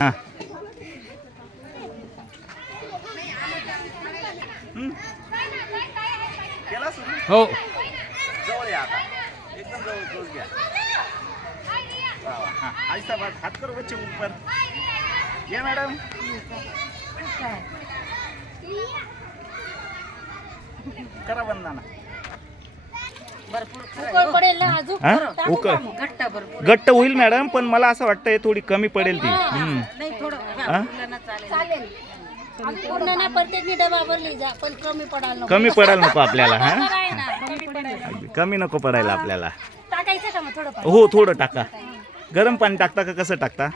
हा हो जवळ या आता एकदम जवळ क्लोज घ्या आहिस्ता हात करो बच्चे ऊपर ये मैडम करा वंदना घट्ट होईल मॅडम पण मला असं वाटतं थोडी कमी पडेल ती कमी पडायला नको आपल्याला हा कमी नको पडायला आपल्याला हो थोडं टाका गरम पाणी टाकता का कसं टाकता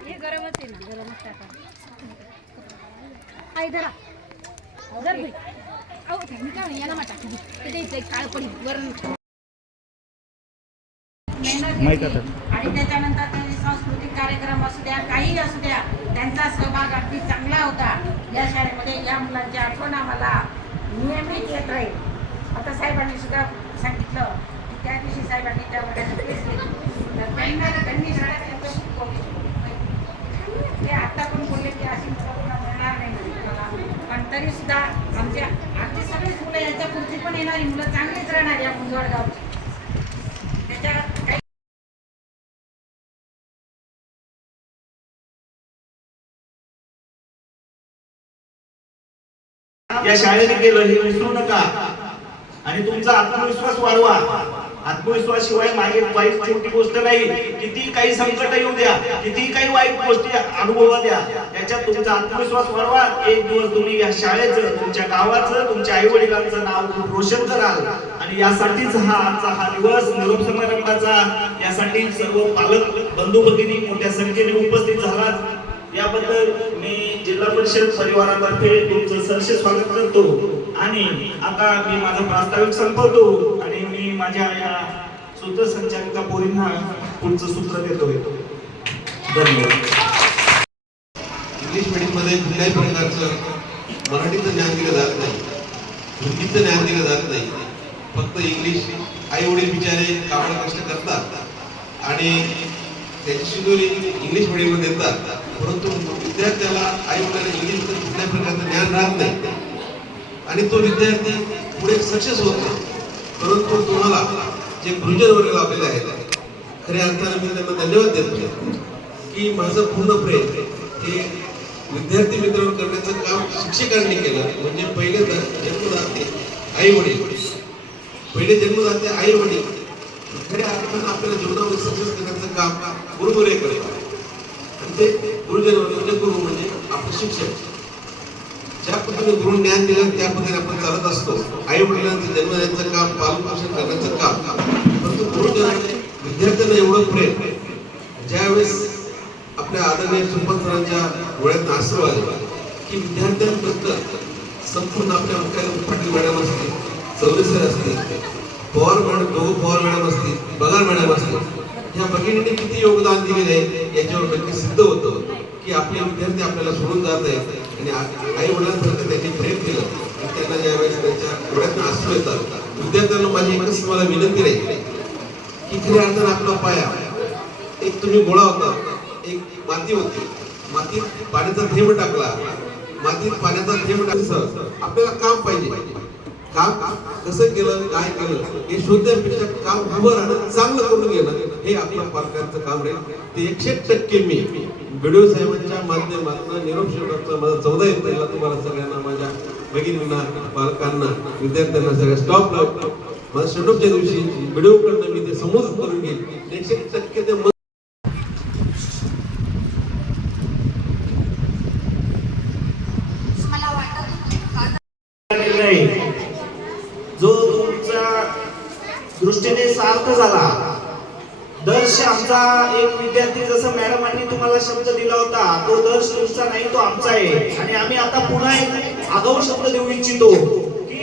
आणि त्याच्यानंतर सांस्कृतिक कार्यक्रम असू द्या काही असू द्या त्यांचा सहभाग अगदी चांगला होता या शाळेमध्ये. या मुलांची आठवण आम्हाला नियमित येत राहील. आता साहेबांनी सुद्धा सांगितलं की त्या दिवशी साहेबांनी त्या वर्गाची केस घेतली तर त्यांनी शाळेत ते आता पण बोलले की अशी मुलं मिळणार नाही पण तरी सुद्धा आमची सगळीच मुलं यांच्या पुढची पण येणारी मुलं चांगलीच राहणार या मुंजवड गावची. त्याच्यात काही या शाळेने केलं हे विसरू नका आणि तुमचा आत्मविश्वास वाढवा. आत्मविश्वास शिवाय मागे वाईट छोटी गोष्ट नाही. किती काही संकट येऊ द्या किती काही वाईट गोष्टी अनुभवा द्या त्याच्यात तुमचा आत्मविश्वास वाढवा. एक दिवस तुम्ही या शाळेचं तुमच्या गावाचं तुमच्या आई वडिलांचं नाव खूप रोशन कराल आणि यासाठीच हा दिवस निरोप समारंभाचा यासाठी सर्व पालक बंधू भगिनी मोठ्या संख्येने उपस्थित झालात याबद्दल मी जिल्हा परिषद परिवारातर्फे तुमचं सहर्ष स्वागत करतो. आणि आता मी माझं प्रास्ताविक संपवतो आणि मी माझ्या या सूत्रसंचालिका पोरींना पुढचं सूत्र देतोय. धन्यवाद. इंग्लिश मीडियम मध्ये कुठल्याही प्रकारचं मराठीचं ज्ञान दिलं जात नाही, हिंदीचं ज्ञान दिलं जात नाही. फक्त इंग्लिश आई वडील बिचारे कामाला कष्ट करतात आणि त्याची शिदोरी इंग्लिश मीडियम मध्ये देतात. परंतु विद्यार्थ्याला आई वडिलांना इंग्लिश मध्ये कुठल्याही प्रकारचं ज्ञान राहत नाही आणि तो विद्यार्थी पुढे सक्सेस होत नाही. परंतु तुम्हाला जे गुरुजन वर्ग लाभलेले आहेत खऱ्या अर्थाने मी त्यांना धन्यवाद देतो की माझं पूर्ण प्रेम हे विद्यार्थी मित्रांवर करण्याचं काम शिक्षकांनी केलं. म्हणजे पहिले जन्मदाते आई वडील आई वडील खऱ्या अर्थानं आपल्याला जीवनामध्ये सक्सेस करण्याचं काम गुरुमुले करतात आणि ते गुरुजन म्हणजे गुरु म्हणजे आपले शिक्षक. ज्या पद्धतीने गुरु ज्ञान दिलं त्या पद्धतीने आपण चालत असतो. आई वडिलांचं जन्म देण्याचं काम पालन पोषण करण्याचं काम. परंतु गुरुजनाने विद्यार्थ्यांना एवढं प्रेम ज्यावेळेस आपल्या आदरणीय सुपन सरांच्या डोळ्यात आसरू आले की विद्यार्थ्यांबद्दल संपूर्ण आपल्या मुख्याध्यापक पाटील मॅडम असतील, चौधरी सर असतील, पवार मॅडम असतील, बगार मॅडम असतील, या भगिनींनी किती योगदान दिलेले आहे याच्यावर नक्की सिद्ध होतं की आपले विद्यार्थी आपल्याला सोडून जात आहेत आणि आई वडिलांसारखं त्यांनी प्रेम केलं आणि त्यांना ज्यावेळेस त्यांच्या डोळ्यात आसरू येतात. विद्यार्थ्यांना माझी एकच मला विनंती राहील की खऱ्या अर्थानं आपला पाया एक तुम्ही गोळा होता, एक माती होती, मातीत पाण्याचा थेंब टाकला, मातीत पाण्याचा थेंब टाकला. आपल्याला काम पाहिजे. काम कसं केलं काय केलं हे शोधण्यापेक्षा काम उभं राहणं चांगलं करून घेणं हे आपल्या पालकांचं काम राहील. ते 100% मी बीडीओ साहेबांच्या माध्यमातून निरोप शेवटचा माझा 14 एप्रिलला तुम्हाला सगळ्यांना माझ्या भगिनींना पालकांना विद्यार्थ्यांना सगळ्या स्टॉप लावतो. माझ्या शेवटच्या दिवशी बीडीओकडनं मी ते संबोधित करून घेईल. 100% ते जो तुमच्या दृष्टीने सार्थ झाला. दर्श आमचा एक विद्यार्थी जसं मॅडमांनी तुम्हाला शब्द दिला होता तो दर्श तुमचा नाही तो आमचा आहे. आणि आम्ही आता पुन्हा एक आगाऊ शब्द देऊ इच्छितो की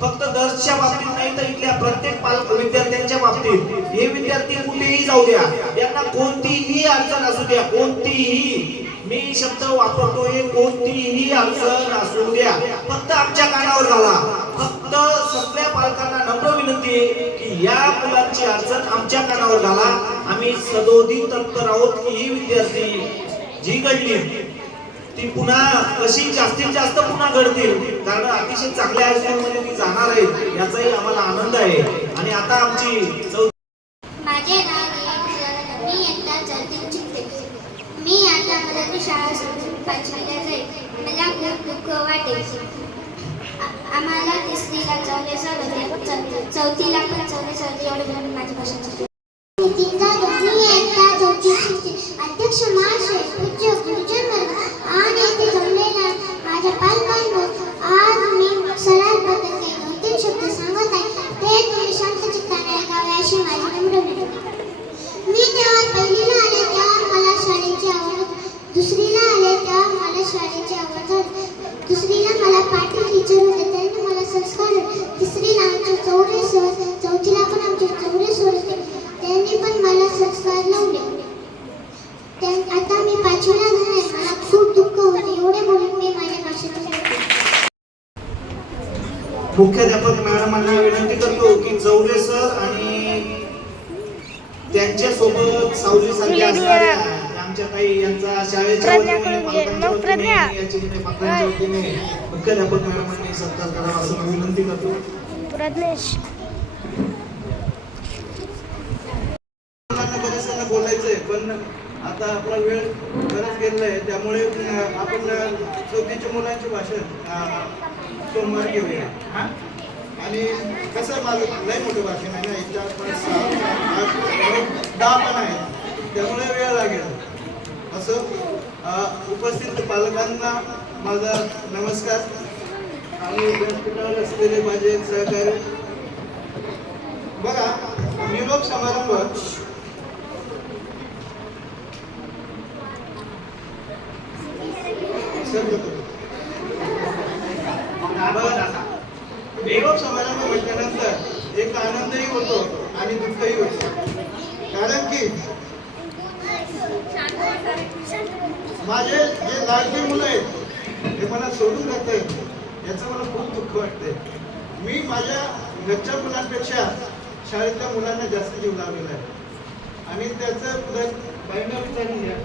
फक्त दर्शच्या बाबतीत नाही तर इथल्या प्रत्येक पालक विद्यार्थ्यांच्या बाबतीत हे विद्यार्थी कुठेही जाऊ द्या त्यांना कोणतीही अडचण असू द्या कोणतीही मी शब्द वापरतोय कोणतीही अडचण असू द्या फक्त आमच्या कानावर घाला. फक्त सगळ्या पालकांना नम्र विनंती आहे की या मुलांची अडचण आमच्या कानावर घाला. आम्ही सदोदित तत्पर आहोत की ही विद्यार्थी जी घडली ती पुन्हा कशी जास्तीत जास्त पुन्हा घडतील, कारण अतिशय चांगल्या हायस्कूलमध्ये ती जाणार आहे याचाही आम्हाला आनंद आहे. आणि आता आमची माझे नाव आहे, मी इयत्ता चौथीत शिकते. मी आता मराठी शाळा सोडून पाचवीला जाईल. मला खूप दुःख वाटेल. आम्हाला तिसरीला चौले सर होते, चौथीला पण चौले सर एवढे म्हणून माझी भाषा अध्यक्ष महाशय, पूज्य गुरुजन वर्ग आणि येथे जमलेल्या माझ्या पालकांनो, आज मी सरांबद्दल काही 2-3 शब्द सांगत आहे. ते तुम्ही शांत चित्ताने ऐकावे अशी माझी नम्र विनंती. मी जेव्हा पहिलीला आले तेव्हा मला शाळेची आवड, दुसरीला आले तेव्हा मला शाळेची आवड झाली. दुसरीला मला पाटील टीचर होते, त्यांनी मला संस्कार दिले. तिसरीला आमचे चौरे सर, चौथीला पण आमचे चौरे सर होते, त्यांनी पण मला संस्कार लावले. आता मी पाचवीला जाणार, मला खूप दुःख होते. एवढे बोलून मी माझ्या भाषेत मुख्याध्यापक मॅडमांना विनंती करतो की चौरे सर आणि त्यांच्या सोबत सावलीसारखे असणाऱ्या आमच्या काही यांचा शाळेच्या वतीने, पालकांच्या वतीने, याच्या वतीने, पालकांच्या वतीने मुख्याध्यापक मॅडमांनी सत्कार करावा असं मी विनंती करतो. बरेचसं बोलायचंय पण आता आपला वेळ बराच गेलेला आहे, त्यामुळे आपण चौथीच्या मुलांची भाषण सोमवार घेऊया. आणि कसं आहे, माझं लय मोठं भाषण आहे ना, 4, 5, 6, 8, 9, 10 पण आहेत, त्यामुळे वेळ लागेल. असं उपस्थित पालकांना माझा नमस्कार आणि व्यासपीठावर असलेले माझे सहकारी. बघा, निरोप समारंभ निरोप समारंभ म्हटल्यानंतर एक आनंदही होतो आणि दुःखही होतो, कारण की माझे जे लाडकी मुलं आहेत ते मला सोडून जात आहेत, याचं मला खूप दुःख वाटतंय. मी माझ्या घरच्या मुलांपेक्षा शाळेतल्या मुलांना जास्त जीव लावलेला आहे आणि त्याचं बाईंना विचारून घ्या.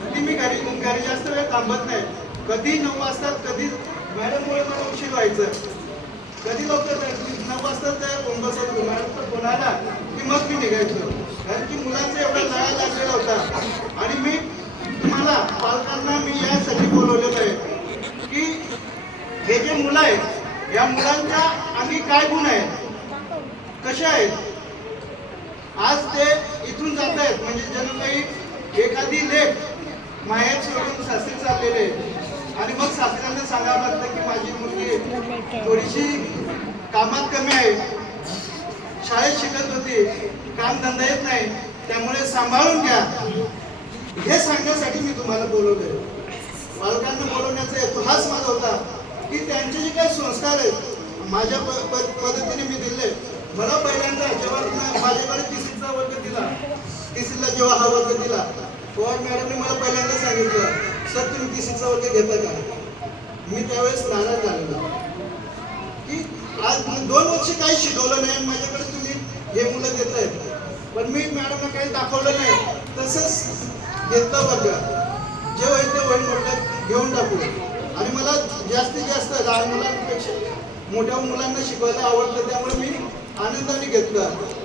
कधी मी घरी जास्त वेळ थांबत नाही. कधी 9 वाजता, कधी मॅडममुळे मला उशीर व्हायचं, कधी लवकर 9 वाजता त्या बसत मॅडमचा फोन आला की मग मी निघायचो, कारण की मुलांचा एवढा लळा लागलेला होता. आणि मी तुम्हाला पालकांना मी यासाठी बोलवलेलं आहे की हे जे मुलं आहेत, या मुलांच्या अंगी काय गुण आहेत, कसे आहेत. आज ते इथून जात आहेत म्हणजे जणू काही एखादी लेक माहेर सोडून सासरी चाललेले आणि मग सासऱ्यांना सांगावं लागतं की माझी मुलगी थोडीशी कामात कमी आहे, शाळेत शिकत होती, कामधंदा येत नाही, त्यामुळे सांभाळून घ्या. हे सांगण्यासाठी मी तुम्हाला बोलवलंय. पालकांना बोलवण्याचा हेतू हाच माझा होता की त्यांचे जे काही संस्कार आहेत माझ्या पद्धतीने मी दिले. मला पहिल्यांदा जेव्हा माझ्याकडे तिसरीचा वर्ग दिला, तिसरीला जेव्हा हा वर्ग दिला, पवार मॅडमने मला पहिल्यांदा सांगितलं, सर तुम्ही तिसरीचा वर्ग घेता का. मी त्यावेळेस नाराज झालेलो की आज 2 वर्ष काही शिकवलं नाही, माझ्याकडे तुम्ही हे मुलं देत आहेत. पण मी मॅडमला काही दाखवलं नाही, तसंच घेतलं वर्ग. जे होईल ते होईल म्हटलं घेऊन टाकू. आणि मला जास्तीत जास्त लहान मुलांपेक्षा मोठ्या मुलांना शिकवायला आवडतं, त्यामुळे मी आनंदाने घेतलं.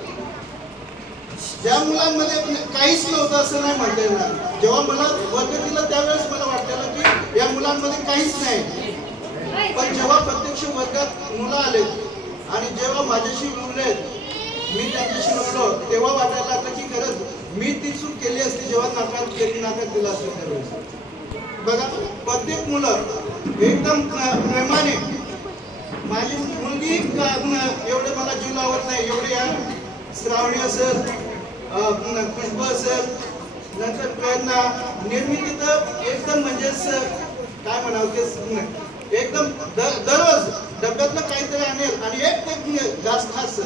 ज्या मुलांमध्ये काहीच नव्हतं असं नाही म्हणता येणार. जेव्हा मला वर्ग दिला त्यावेळेस मला वाटलेलं की या मुलांमध्ये काहीच नाही. पण जेव्हा प्रत्यक्ष वर्गात मुलं आले आणि जेव्हा माझ्याशी बोलले, मी त्यांच्याशी बोललो, तेव्हा वाटायला लागलं की खरंच मी ती चूक केली असती जेव्हा नाकात दिला असेल त्यावेळेस. बघा, प्रत्येक मुलं एकदम प्रेमाने, माझी मुलगी एवढे मला जीव लावत नाही एवढे या श्रावणी सर, खुशबू सर, नंतर प्रेरणा निर्मिती तर एकदम म्हणजेच काय म्हणावं ते एकदम दररोज डब्यातलं काहीतरी आणेल आणि एक ते घास खास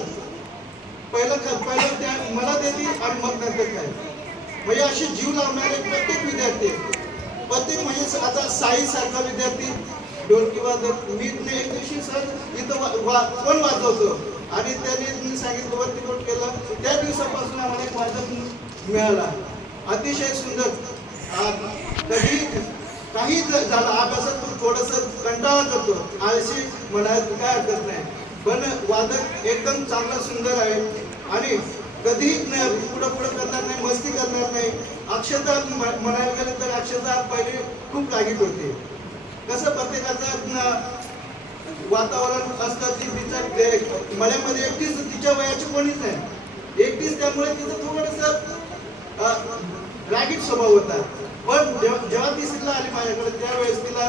पहिलं त्या मला देते आणि मग नंतर काय. म्हणजे असे जीव लावणारे प्रत्येक विद्यार्थी, प्रत्येक म्हणजे आता साई सारखा विद्यार्थी ढोलकी वाजत. मी एक दिवशी सर इथं कोण वाजवतो आणि त्यांनी सांगितलं वरती बोट केलं. त्या दिवसापासून आम्हाला एक वादक मिळाला, अतिशय सुंदर. कधी काही झालं अभ्यासात थोडस कंटाळा करतो, आळशी म्हणायला काय हरकत नाही, पण वादक एकदम चांगला सुंदर आहे आणि कधी पुढं पुढं करणार नाही, मस्ती करणार नाही. अक्षता म्हणायला गेलं तर अक्षता पहिले खूप रागीट होती. कसं प्रत्येकाचं वातावरण असतं, ती तिच्या मळ्यामध्ये एकटीच, तिच्या वयाची कोणीच नाही, एकटीच, त्यामुळे तिचं थोडस रागीट स्वभाव होता. पण जेव्हा ती तिसरीला आली माझ्याकडे त्यावेळेस तिला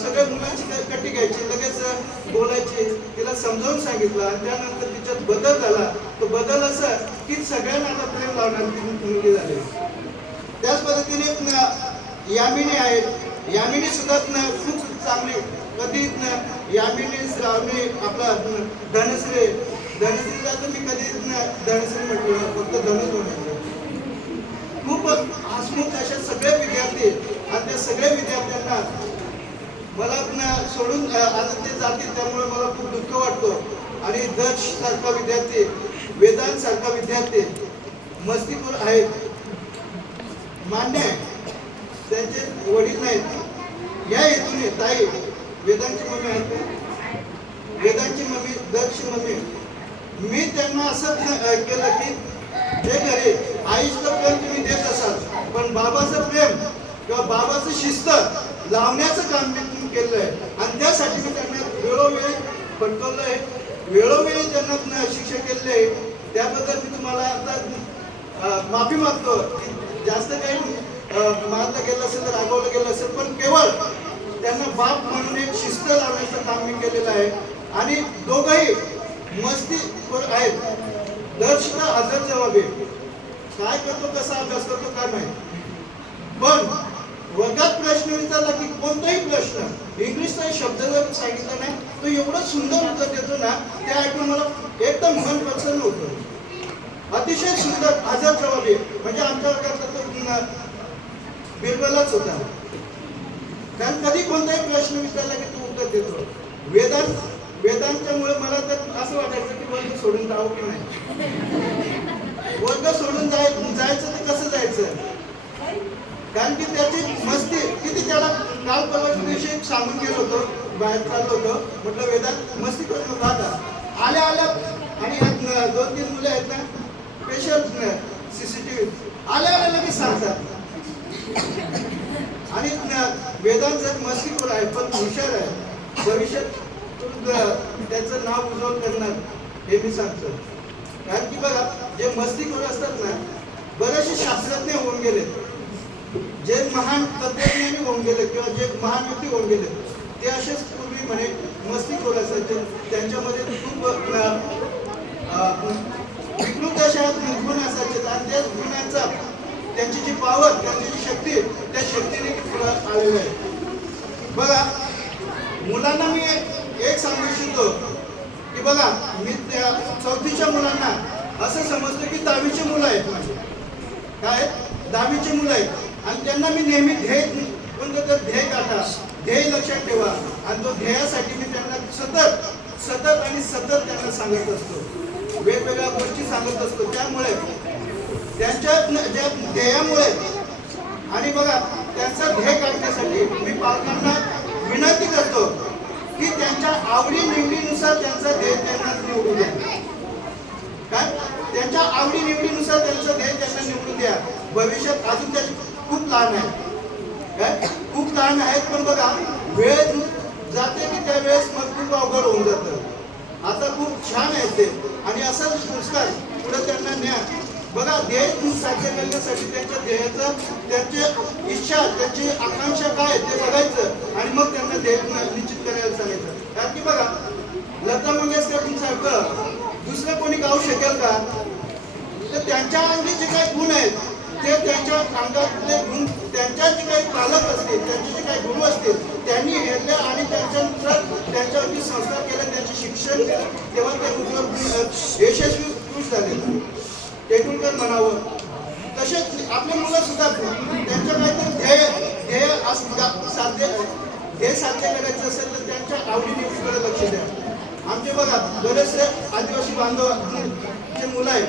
सगळ्या मुलांची कटी घ्यायची, लगेच बोलायची, तिला समजावून सांगितलं आणि त्यानंतर तिच्यात बदल झाला. तो बदल असा की सगळ्यांना आता प्रेम लावणारी ती मुलगी झाली. त्याच पद्धतीने यामिनी आहेत, यामिनी सुद्धा खूप चांगली. कधी यामिनी श्रावणी आपला धनश्री, धनश्रीला तर मी कधी धनश्री म्हटलं, फक्त धनुष म्हणायचं. खूप हसमुख अशा सगळे विद्यार्थी आणि त्या सगळ्या विद्यार्थ्यांना मला सोडून आज ते जातील, त्यामुळे मला खूप दुःख वाटतो. आणि दर्श सारखा विद्यार्थी, वेदांत सारखा विद्यार्थी मस्तीखोर आहेत, मान्य आहे, त्यांचे वडील नाहीत. या हेतूने ताई वेदांची मम्मी आहेत, वेदांची मम्मी, दर्श मम्मी, मी त्यांना असं केलं की हे घरी आईचं प्रेम तुम्ही देत असाल, पण बाबाचं प्रेम किंवा बाबाचं शिस्त लावण्याचं काम मी तुम्ही केलं आहे. आणि त्यासाठी मी त्यांना वेळोवेळी पटकवलंय, वेळोवेळी त्यांना शिक्षा केलेली आहे. त्याबद्दल मी तुम्हाला आता माफी मागतो की जास्त काही मारलं गेलं असेल तर रागवलं गेलं असेल, पण केवळ त्यांना बाप म्हणून एक शिस्त लावण्याचं काम मी केलेलं आहे. आणि दोघंही मस्ती आहेत. दर्शना हजर जबाबी, काय करतो, कसा अभ्यास करतो काय माहिती, पण वर्गात प्रश्न विचारला की कोणताही प्रश्न इंग्लिशचा शब्द जर सांगितला नाही तो एवढं सुंदर उत्तर देतो ना, ते ऐकून मला एकदम मन प्रसन्न होतं. अतिशय सुंदर हजर जबाबी, म्हणजे आमच्या वर्गात तो बिरबलच होता. कारण कधी कोणताही प्रश्न विचारला की तो उत्तर देतो. वेदांच्यामुळे मला तर असं वाटायचं की वर्ग सोडून जावं की नाही, वर्ग सोडून जायचं तर कसं जायचं, कारण की त्याची मस्ती किती. त्याला काल परवाच्या दिवशी सांगून गेलो होतो, बाहेर चाललो होतो, म्हटलं वेदांत मस्ती करून राहता. आल्या आणि 2-3 मुले आहेत ना, स्पेशल CCTV आल्या लगेच सांगतात. आणि वेदांत जर मस्तीखोर आहे पण हुशार आहे, भविष्यात त्याचं नाव उज्ज्वल करणार हे मी सांगतो. कारण की बघा, जे मस्तीखोर असतात ना, बरेचसे शास्त्रज्ञ होऊन गेले, जे महान तत्वज्ञानी होऊन गेले किंवा जे महान व्यक्ती होऊन गेले, ते असेच पूर्वी म्हणे मस्तीखोर असायचे. त्यांच्यामध्ये खूप विकृत अशा गुण असायचे आणि त्या गुणांचा त्यांची जी पावर, त्यांची जी शक्ती, त्या शक्तीने पुढं आलेलं आहे. बघा, मुलांना मी एक सांगू इच्छितो की बघा, मी त्या 4थीच्या मुलांना असं समजतो की 10वीचे मुलं आहेत माझे, काय 10वीचे मुलं आहेत. आणि त्यांना मी नेहमी ध्येय, कोणतं तर ध्येय गाठा, ध्येय लक्षात ठेवा. आणि तो ध्येयासाठी मी त्यांना सतत त्यांना सांगत असतो, वेगवेगळ्या गोष्टी सांगत असतो. त्यामुळे त्यांच्या ज्या ध्येयामुळे आणि बघा, त्यांचा ध्येय गाठण्यासाठी मी पालकांना विनंती करतो की त्यांच्या आवडी निवडीनुसार त्यांचा ध्येय त्यांना निवडून द्या. काय, त्यांच्या आवडी निवडीनुसार त्यांचं ध्येय त्यांना निवडून द्या. भविष्यात अजून त्याची खूप लहान आहे, काय खूप लहान आहेत, पण बघा वेळ जाते की त्यावेळेस मग खूप अवघड होऊन जातं. आता खूप छान आहे ते, आणि असाच संस्कार पुढे त्यांना न्या. बघा, ध्येय साध्य करण्यासाठी त्यांच्या ध्येयाचं, त्यांची इच्छा, त्यांची आकांक्षा काय ते बघायचं आणि मग त्यांना ध्येय निश्चित करायला सांगायचं. कारण की बघा, लता मंगेशकरांसारखं दुसरं कोणी गाऊ शकेल का? तर त्यांच्या अंगी जे काही गुण आहेत ते त्यांच्या अंगातले गुण, त्यांच्या जे काही पालक असतील, त्यांचे जे काही गुरु असतील, त्यांनी हेरले आणि त्यांच्यानुसार त्यांच्यावरती संस्कार केले, त्यांचे शिक्षण केलं, तेव्हा ते यशस्वी खुश झाले. तेंडुलकर म्हणावं, तसेच आपले मुलं सुद्धा त्यांच्या काहीतरी ध्येय साध्य करायचं असेल तर त्यांच्या आवडीनिवडीकडे लक्ष द्या. आमचे बघा बरेचसे आदिवासी बांधव जे मुलं आहेत,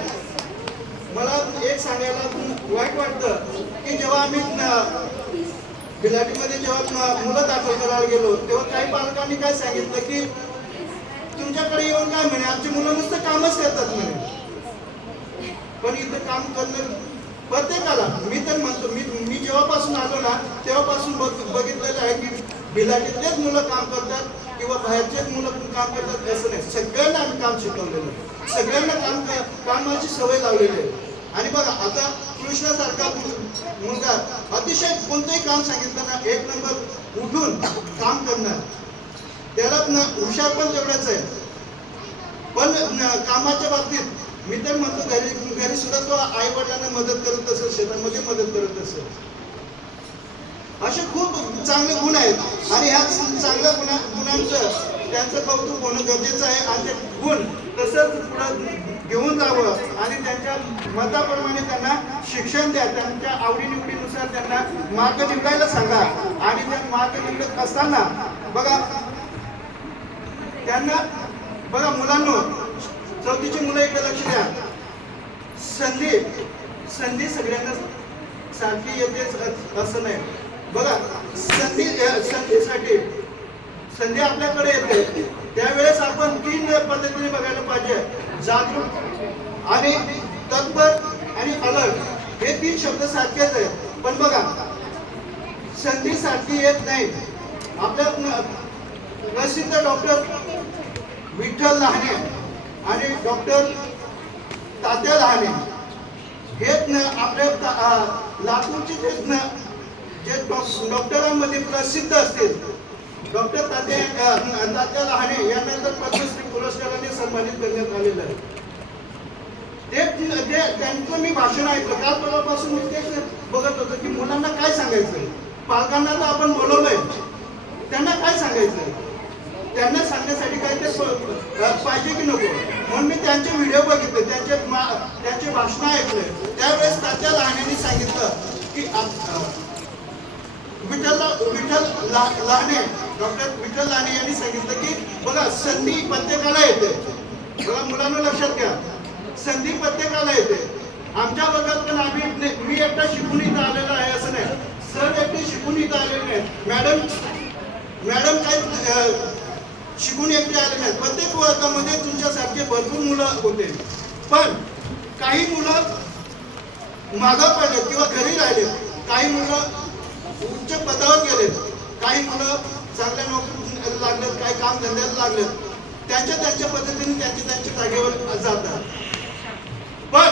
मला एक सांगायला वाईट वाटतं की जेव्हा आम्ही बिलाटीमध्ये जेव्हा मुलं दाखल करायला गेलो तेव्हा काही पालकांनी काय सांगितलं की तुमच्याकडे येऊन काय म्हणे आमची मुलं नुसतं कामच करतात म्हणे. पण इथं काम करणं प्रत्येकाला मी तर म्हणतो, मी जेव्हापासून आलो ना तेव्हापासून बघितलेलं आहे की बिलाटीतलेच मुलं काम करतात किंवा बाहेरचेच मुलं काम करतात असं नाही. सगळ्यांना आम्ही काम शिकवलेलं, सगळ्यांना कामाची सवय लावलेली आहे. आणि बघा आता कृष्णासारखा मुलगा अतिशय कोणतंही काम सांगितलं ना एक नंबर उठून काम करणार, त्याला हुशार पण तेवढाच आहे. पण कामाच्या बाबतीत मी तर म्हणतो घरी सुद्धा तो आई वडिलांना मदत करत असेल, शेतामध्ये मदत करत असेल. असे खूप चांगले गुण आहेत आणि ह्या चांगल्या गुणांचं त्यांचं कौतुक होणं गरजेचं आहे. आणि ते गुण तसंच पुढे घेऊन जावं आणि त्यांच्या मताप्रमाणे त्यांना शिक्षण द्या. त्यांच्या आवडीनिवडीनुसार त्यांना मार्ग निवडायला सांगा. आणि त्या मार्ग निवडत असताना बघा त्यांना बघा मुलांनो, चौथीची मुलं इकडे लक्ष द्या. संधी सगळ्यांना सारखी येते असं नाही. बघा संधीसाठी संधी आपल्याकडे येते त्यावेळेस आपण 3 पद्धतीने बघायला पाहिजे. जागरूक आणि तत्पर आणि अलर्ट हे 3 शब्द सारखेच आहेत. पण बघा संधी सारखी येत नाही. आपल्या प्रसिद्ध डॉक्टर विठ्ठल लहाने आणि डॉक्टर तात्या लहाने हे आपल्या लातूरचे जे डॉक्टरांमध्ये प्रसिद्ध असतील, डॉक्टर तात्या लहाने यांना तर पद्मश्री पुरस्काराने सन्मानित करण्यात आलेलं आहे. ते त्यांचं मी भाषण ऐकलं काल परवापासून. मी तेच बघत होतो की मुलांना काय सांगायचं, पालकांना तर आपण बोलवलंय, त्यांना काय सांगायचं, त्यांना सांगण्यासाठी काय ते पाहिजे की नको. म्हणून मी त्यांचे व्हिडिओ बघितले, त्यांचे भाषण ऐकले. त्यावेळेस तात्या लहानेंनी सांगितलं की विठ्ठल लहाने, डॉक्टर विठ्ठल लहाने यांनी सांगितलं की बघा संधी प्रत्येकाला येते. बघा मुलांना लक्षात घ्या, संधी प्रत्येकाला येते. आमच्या वर्गात पण मी एकटा शिकून इथं आलेला आहे असं नाही. सर एकटे शिकून इथं आलेले नाहीत, मॅडम काही शिकून एकटे आले नाहीत. प्रत्येक वर्गामध्ये तुमच्यासारखे भरपूर मुलं होते. पण काही मुलं मागं पडले किंवा घरी राहिले, काही मुलं उच्च पदावर गेलेत, काही मुलं चांगल्या नोकरीत लागलेत, काही काम धंद्यात लागलेत. त्यांच्या पद्धतीने त्यांच्या जागेवर जातात. पण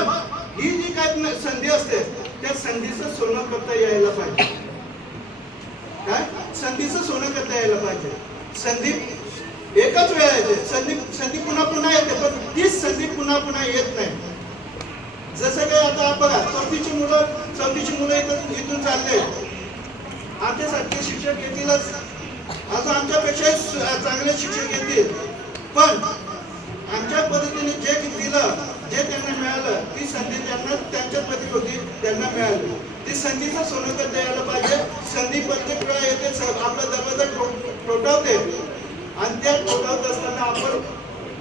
ही जी काय संधी असते त्या संधीचं सोनं करता यायला पाहिजे. काय संधीचं सोनं करता यायला पाहिजे. संधी एकच वेळा येते, संधी पुन्हा येते, पण तीच संधी पुन्हा येत नाही. जसं काही आता बघा चौथीची मुलं इथून चालले, आमच्यासारखे शिक्षक येतीलच, आता आमच्यापेक्षा चांगले शिक्षक येतील. पण आमच्या पद्धतीने जे दिलं, जे त्यांना मिळालं, ती संधी त्यांना त्यांच्या पद्धती होती त्यांना मिळाली. ती संधीचं सोनं करता यायला पाहिजे. संधी प्रत्येक वेळा येते, आपला दरवाजा ठोठावते आणि त्या ठोठावत असताना आपण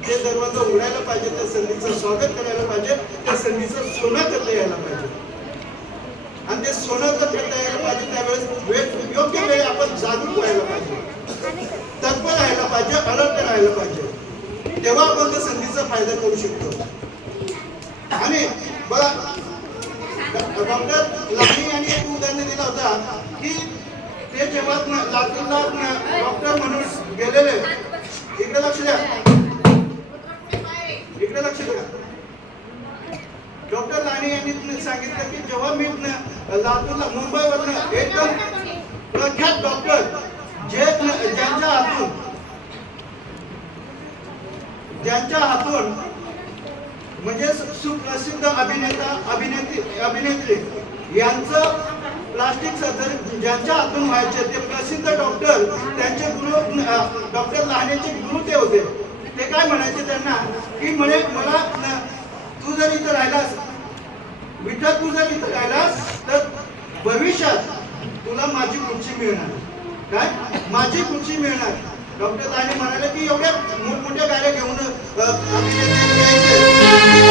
ते दरवाजा उघडायला पाहिजे, त्या संधीचं स्वागत करायला पाहिजे, त्या संधीचं सोनं करता यायला पाहिजे. आणि ते सोनं जर करता यायला पाहिजे त्यावेळेस योग्य वेळी आपण जागरूक व्हायला पाहिजे, तत्पर राहायला पाहिजे, अलर्ट राहायला पाहिजे. तेव्हा आपण त्या संधीचा फायदा करू शकतो. आणि बघा डॉक्टर लहाने यांनी एक उदाहरण दिला होता की ते जेव्हा लातूरला डॉक्टर म्हणून गेलेले, इकडे लक्ष द्या, इकडे लक्ष द्या. डॉक्टर लहाने यांनी सांगितलं की जेव्हा मी लातूरला मुंबईवरनं एकदम प्रख्यात डॉक्टर ज्यांच्या हातून म्हणजे सुप्रसिद्ध अभिनेत्री यांचं प्लास्टिक सर्जरी ज्यांच्या हातून व्हायचे ते प्रसिद्ध डॉक्टर, त्यांचे गुरु डॉक्टर लहानेचे गुरु ते होते. ते काय म्हणायचे त्यांना की म्हणे मला तू जर इथं राहिलास, विठ्ठल तू जर इथं राहिलास तर भविष्यात तुला माझी खुर्ची मिळणार. काय माझी खुर्ची मिळणार. डॉक्टर ताने म्हणाले की एवढ्या मोठमोठ्या गाड्या घेऊन अभिनेते यायचे.